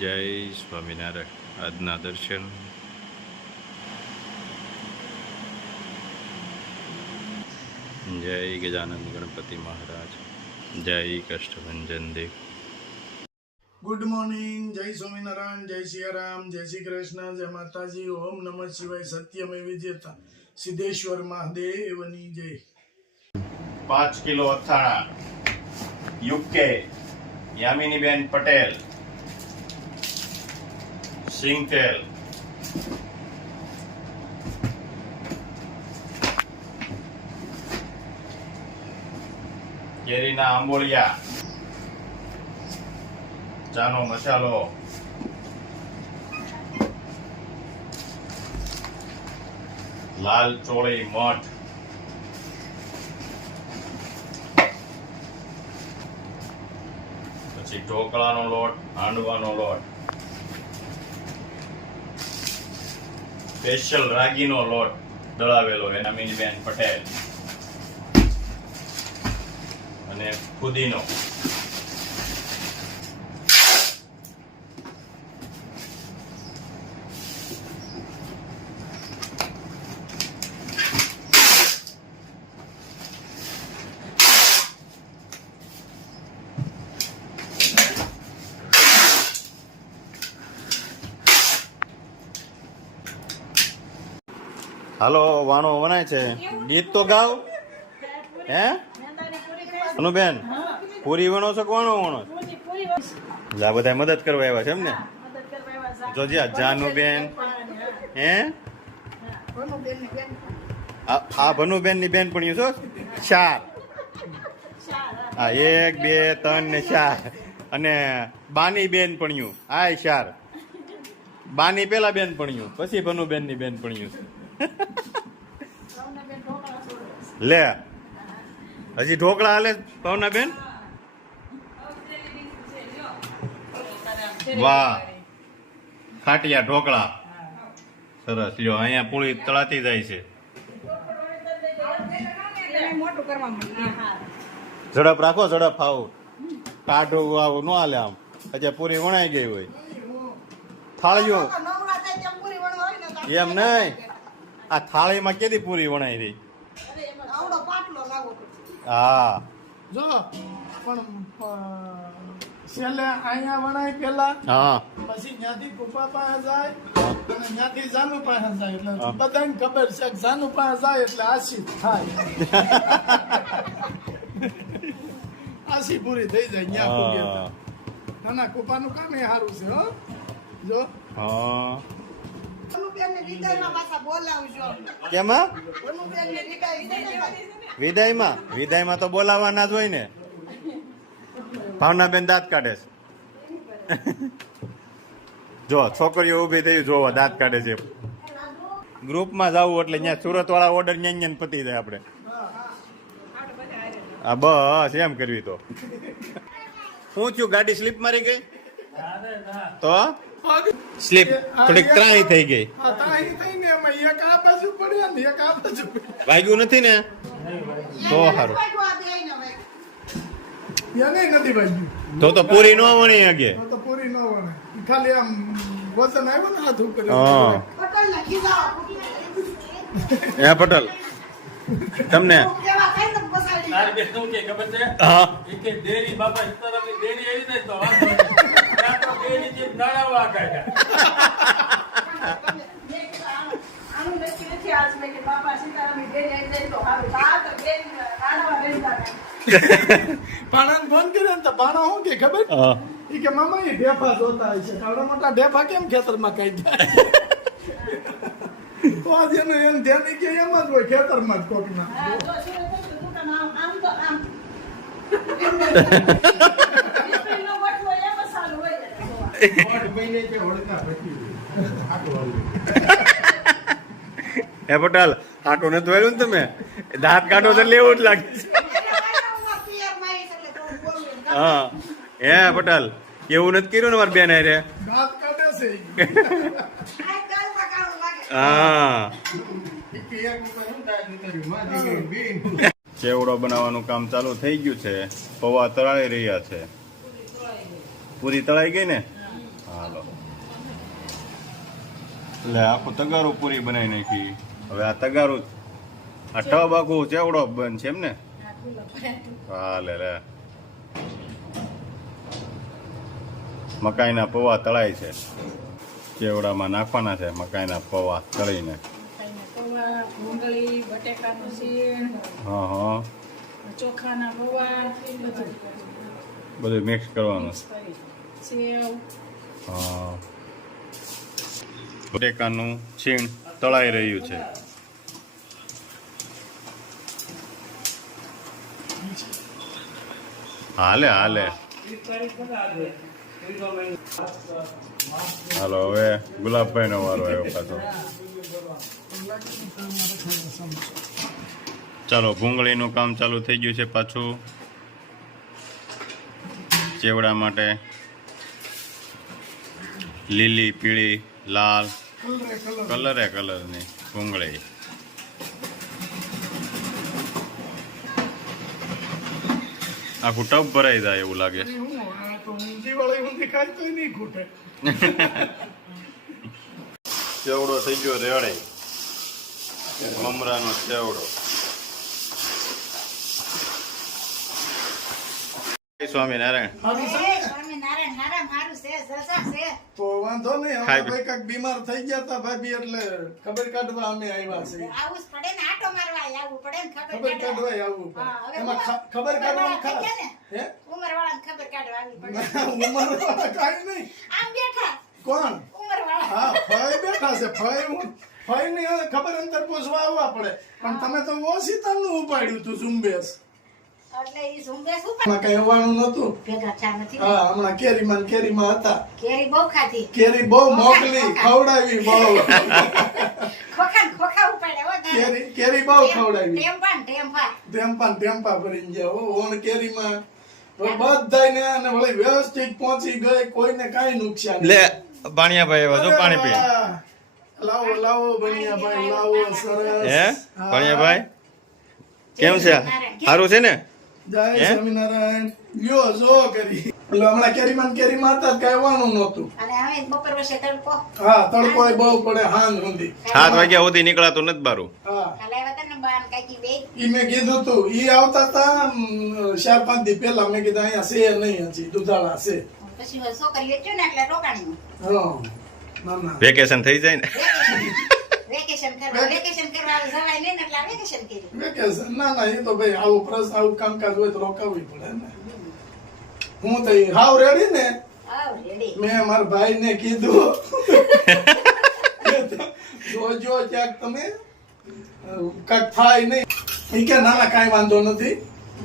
જય સ્વામિનારાયણ. આજના દર્શન જય ગજાનંદ ગણપતિ મહારાજ, જય કષ્ટભંજન દેવ. Good morning. જય સ્વામિનારાયણ, જય સિયારામ, જય શ્રી કૃષ્ણ, જય માતાજી. ઓમ નમઃ શિવાય. સત્યમે વિજેતા સિદ્ધેશ્વર મહાદેવની જય. 5 કિલો અથાણા યુકે યામિનીબેન પટેલ. સિંગ તેલ, કેરીના આંબોળિયા, ચાનો મસાલો, લાલ ચોળી મઠ, પછી ઢોકળાનો લોટ, હાંડવાનો લોટ, સ્પેશિયલ રાગીનો લોટ દળાવેલો યામિનીબેન પટેલ, અને ફુદીનો. હાલો, વાણો વણાય છે. ગીત તો ગાવ. હે અનુબેન, પૂરી વણો છો કે વાણો વણો? જા બધા મદદ કરવા આવ્યા છે એમ ને? જોજે આ જાનુબેન, હે આ ભનુબેન ની બેન પણ છો 4. હા, 1 2 3 ને 4. અને બાની બેન પણ આ 4. બાની પેલા બેન પણ પછી ભનુબેન ની બેન પણ લે. હજી ઢોકળા હાલે પવના બેન? વાહ, ખાટિયા ઢોકળા સરસ. લ્યો, અહીંયા પૂરી તળાતી જાય છે. ઝડપ રાખો, ઝડપ આવું કાઢો આવું ન હાલે. આમ હજી પૂરી વણાઈ ગઈ હોય. થાળીઓ એમ નહીં, આ થાળીમાં કેદી પૂરી વણાઈ રહી? હા, જો પણ છેલ્લે અહીંયા વણાય પેલા, હા, પછી ત્યાંથી કુપા પાસે જાય અને ત્યાંથી જાનુ પાસે જાય. એટલે બધાને ખબર છે કે જાનુ પાસે જાય એટલે આશી થાય. આશી પૂરી થઈ જાય ત્યાં પૂરી. નાના કુપાનું કામ એ સારું છે. હો જો હા. કેમાં વિદાયમાં તો બોલાવાના જ હોય ને. ભાવનાબેન દાંત કાઢે છે. જો છોકરીઓ ઉભી થઈ જોવો દાંત કાઢે છે. ગ્રુપમાં જવું એટલે ત્યાં સુરત વાળા ઓર્ડર ન્યાન પતી જાય આપણે. હા, બસ એમ કરવી તો. શું થયું, ગાડી સ્લીપ મારી ગઈ? તો સ્લીપ થોડીક ત્રાહી થઈ ગઈ. વાગ્યું નથી ને? તો સારું. તો પૂરી ન વણી અગે. પૂરી ન વણે, ખાલી આમ વજન આવ્યું ને હાથ ઉપર. હે પટેલ, તમને ભાણા ફોન કર્યો ને તો ભાણા શું કે ખબર? એ કે મામા એ ઢેફા જોતા હોય છે. આવડા મોટા ઢેફા કેમ ખેતરમાં કઈ જાય? તો આજે એમ ધ્યાન કે એમ જ હોય ખેતરમાં જ કોકના. હે પટેલ, આટો નથી વાળ્યું ને તમે? દાંત કાઢો તો લેવું જ લાગે છે. હા, હે પટેલ, એવું નથી કર્યું ને મારી બેન? રે દાંત કાઢે છે. હા, ચેવડો બનાવવાનું કામ ચાલુ થઈ ગયું છે. પૌવા તળાઈ રહ્યા છે. પૂરી તળાઈ ગઈ ને? હા, હાલો એટલે આખું તગારું પૂરી બનાવી નાખી. હવે આ તગારું આ ટબ આખું ચેવડો બન છે એમ ને? હા લે મકાઈના પૌવા તળાય છે, ચેવડામાં નાખવાના છે મકાઈના પૌવા તળીને. ડુંગળી, બટેકાનું શીણ, હા ચોખાના પૌવા, બધું મિક્સ કરવાનું. સેવ. હા બટેકાનું છીણ તળાઈ રહ્યું છે. હાલે હાલો હવે ગુલાબભાઈ નો વારો આવ્યો પાછો. ચાલો ભૂંગળીનું કામ ચાલુ થઈ ગયું છે પાછું. ચેવડા માટે લીલી, પીળી, લાલ કલરની ભૂંગળી. આખું ટબ ભરાઈ જાય એવું લાગે. ચેવડો થઈ ગયો રેડે, મમરાનો ચેવડો. સ્વામિનારાયણ. તો વાંધો નહીં, હવે ભાઈ કાંઈક બીમાર થઈ ગયા હતા ભાભી, એટલે ખબર કાઢવા અમે આવ્યા છીએ. આવું જ પડે ને, આટો મારવા આવવું પડે ને, ખબર કાઢવા આવવું પડે. એમાં ખબર કાઢવાનું ખાસ હે ઉંમરવાળાને ખબર કાઢવા આવવી પડે. ઉંમરવાળા કાંઈ નહીં. આમ બેઠા કોણ? ઉંમરવાળા. હા ફઈ બેઠા છે. ફઈ ની હવે ખબર અંતર પૂછવા આવવા પડે, પણ તમે તો ઓશિતાનું ઉપાડ્યું તું ઝુંબેશ. એટલે ઈ ઝુંબેશ ઉપર એમાં કઈ આવવાનું નતું. ભેગા થયા નથી. હા હમણાં કેરીમાં હતા. કેરી બહુ ખાધી. કેરી બહુ મોકલી, ખવડાવી બહુ. ખોખા ઉપાડે હો દાદા. કેરી બહુ ખવડાવી. ટેમ્પા ભરીને ગયા હો. ઓણ કેરીમાં બધાને અને વળી વ્યવસ્થિત પહોંચી ગઈ, કોઈને કાંઈ નુકસાન લે ભાણિયાભાઈ વધુ પાણી પી. લાવો ભાણિયાભાઈ લાવો. સરસ. હે ભાણિયાભાઈ કેમ છે? સારું છે ને? જય સ્વામિનારાયણ. લ્યો જો કરી. એટલે હમણાં કેરીમાં હતા, કઈ આવવાનું નહોતું. અને હવે બપોર વચ્ચે તડકો. હા તડકો બહુ પડે હાંજ સુધી. 7 વાગ્યા સુધી નીકળાતું નથી બારું. હા કાલે આવ્યા હતા ને બાન કાકી બે. ઈ મેં કીધું તું, ઈ આવતા હતા 4-5 દી પહેલા. મેં કીધું અહીંયા છે નહીં, હજી દુધાળા છે. પછી છોકરી વેચ્યો ને એટલે રોકાણી. હા ના વેકેશન થઈ જાય ને. વેકેશન કરવા જવાય નહીં ને એટલે વેકેશન કર્યું. વેકેશન ના એ તો ભાઈ આવું કામકાજ હોય તો રોકાવવી પડે ને. હું તો હાવ રેડી ને. આવ રેડી. મેં મારા ભાઈ ને કીધું જોજો ક્યાંક તમે કાંઈક થાય નહીં. ઈ કે ના કાંઈ વાંધો નથી,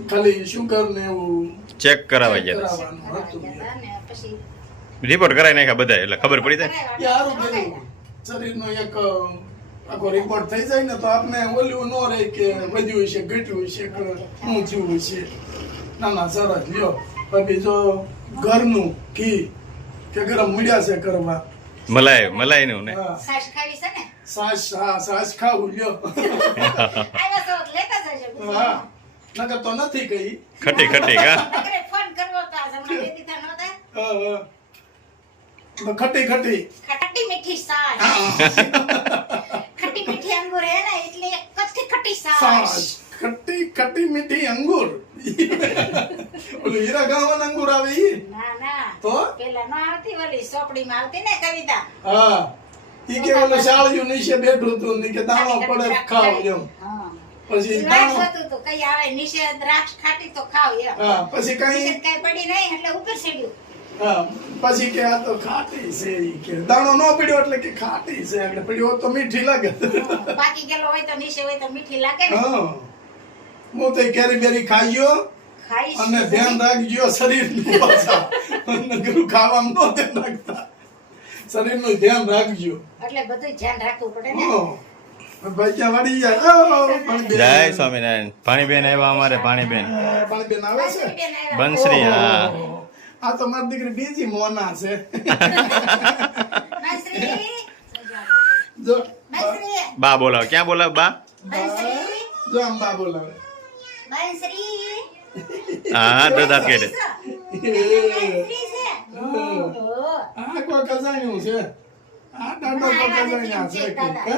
ખાલી શુગર ને એવું ચેક કરાવવા ગયા કરાવવાનું હતું. અને પછી રિપોર્ટ કરાવી નાખ્યા બધા એટલે ખબર પડી જાય. એ સારું કર્યું. શરીરનો એક આખો રિપોર્ટ થઈ જાય ને તો આપણે ઓલું ન રહે કે વધ્યું છે ઘટ્યું છે કે શું થયું છે. ના સરસ લ્યો. પછી જો ઘરનું ઘી કે ગરમ મૂળ્યા છે કરવા. મલાઈ નું ને. હા સાસ ખાવી છે ને. સાસ ખાવું લ્યો. આવ્યા તો લેતા જજો. હા નકર તો નથી કઈ. ખટી કા નકરે ફોન કરવો તો આજ હમણાં બે દીધા નહોતા. ખટી ખટ્ટી મીઠી સાસ. ખટ્ટી મીઠી અંગૂર હે ને એટલે કચ્છી ખટ્ટી સાસ. ખટી મીઠી અંગૂર. ઓલું હીરા ગાવાના અંગૂર આવે ઈ ના તો પેલા ન આવતી ઓલી ચોપડીમાં આવતી ને કવિતા. હા ઈ કે ઓલો શાળિયું નીચે બેઠું હતું ને કે દાણો પડે ખાવ એમ. હા પછી ઈ દાણો વાત હતું તો કઈ આવે નીચે દ્રાક્ષ ખાટી તો ખાવ એમ. હા પછી કઈ નીચે કઈ પડી નહીં એટલે ઉપર ચડ્યું. હા પછી કે આ તો ખાટી છે ઈ કે દાણો ન પડ્યો એટલે કે ખાટી છે એટલે પડ્યો હોત તો મીઠી લાગે. બાકી ગયેલો હોય તો નીચે હોય તો મીઠી લાગે ને. હા હું તો કેરી બેરી ખાઈયો ખાઈશ અને ધ્યાન રાખજો શરીરનું. પાછા નકરું ખાવામાં ન ધ્યાન રાખતા, શરીરનું ધ્યાન રાખજો. એટલે બધું ધ્યાન રાખવું પડે ને. ભાઈ ક્યાં વાડી જાય. જય સ્વામિનારાયણ. પાણીબેન આવ્યા અમારે. પાણીબેન પાણીબેન આવે છે. બેન આવ્યા. બંસરી. હા આ તો મારી દીકરી બીજી મોના છે. બંસરી જો બંસરી બા બોલાવ. ક્યાં બોલાવ બા? બંસરી જો આમ બા બોલાવે. બંસરી હા દોદાત કે બંસરી છે. ઓહો. આ કોઈ તો કજાણ્યું છે. આ દાદા તો કજાણ્યા છે કંઈક, હે?